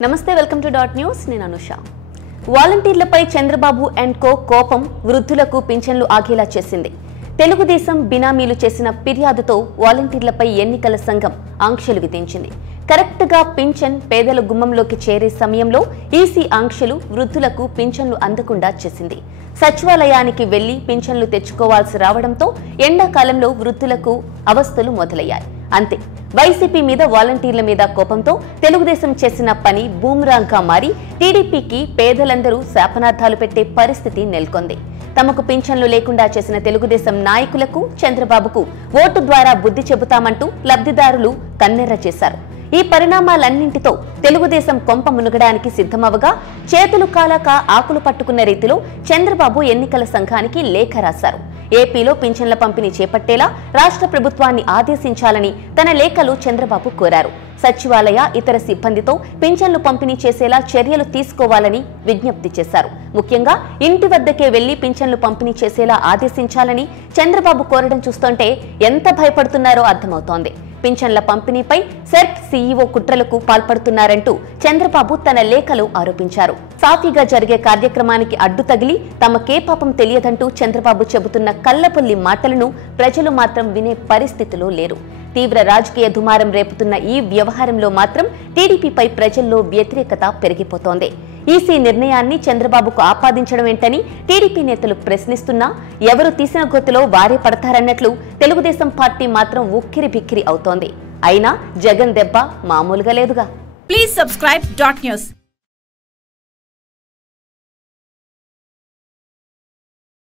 నమస్తే welcome to dot news నేను Anusha వాలంటీర్లపై Chandrababu and co కోపం వృద్ధులకు పింఛన్లు ఆగేలా చేసింది తెలుగుదేశం బినామీలు చేసిన ఫిర్యాదుతో వాలంటీర్లపై ఎన్నికల సంఘం ఆంక్షలు విధించింది కరెక్ట్ గా పింఛన్ పేదల గుమ్మంలోకి చేరే సమయంలో ఈసీ ఆంక్షలు వృద్ధులకు పింఛన్లు అందకుండా చేసింది సచివాలయానికి వెళ్లి పింఛన్లు తెచ్చుకోవాల్సి రావడంతో ఎండాకాలంలో వృద్ధులకు అవస్థలు మొదలయ్యాయి అంతే వైసీపీ మీద వాలంటీర్ల మీద కోపంతో తెలుగుదేశం చేసిన పని బూమ్రాంగ్గా మారి టీడీపీకి పేదలందరూ శాపనార్థాలు పెట్టే పరిస్థితి నెలకొంది తమకు పింఛన్లు లేకుండా చేసిన తెలుగుదేశం నాయకులకు చంద్రబాబుకు ఓటు ద్వారా బుద్ధి చెబుతామంటూ లబ్ధిదారులు కన్నెర్ర చేశారు ఈ పరిణామాలన్నింటితో తెలుగుదేశం కొంప మునగడానికి సిద్ధమవగా చేతులు కాలాక ఆకులు పట్టుకున్న రీతిలో చంద్రబాబు ఎన్నికల సంఘానికి లేఖ రాశారు ఏపీలో పింఛన్ల పంపిణీ చేపట్టేలా రాష్ట్ర ప్రభుత్వాన్ని ఆదేశించాలని తన లేఖలో చంద్రబాబు కోరారు సచివాలయ ఇతర సిబ్బందితో పింఛన్లు పంపిణీ చేసేలా చర్యలు తీసుకోవాలని విజ్ఞప్తి చేశారు ముఖ్యంగా ఇంటి వద్దకే వెళ్లి పింఛన్లు పంపిణీ చేసేలా ఆదేశించాలని చంద్రబాబు కోరడం చూస్తుంటే ఎంత భయపడుతున్నారో అర్థమవుతోంది పింఛన్ల పంపిణీపై సెర్ప్ సీఈఓ కుట్రలకు పాల్పడుతున్నారంటూ చంద్రబాబు తన లేఖలో ఆరోపించారు సాఫీగా జరిగే కార్యక్రమానికి అడ్డు తగిలి తమకే పాపం తెలియదంటూ చంద్రబాబు చెబుతున్న కల్లపల్లి మాటలను ప్రజలు మాత్రం వినే పరిస్థితిలో లేరు తీవ్ర రాజకీయ దుమారం రేపుతున్న ఈ వ్యవహారంలో మాత్రం టీడీపీపై ప్రజల్లో వ్యతిరేకత పెరిగిపోతోంది ఈసీ నిర్ణయాన్ని చంద్రబాబుకు ఆపాదించడం ఏంటని టీడీపీ నేతలు ప్రశ్నిస్తున్నా ఎవరు తీసిన గొత్తులో వారే పడతారన్నట్లు తెలుగుదేశం పార్టీ మాత్రం ఉక్కిరి బిక్కిరి అవుతోంది అయినా జగన్ దెబ్బ మామూలుగా లేదుగా ప్లీజ్ సబ్స్క్రైబ్ డాట్ న్యూస్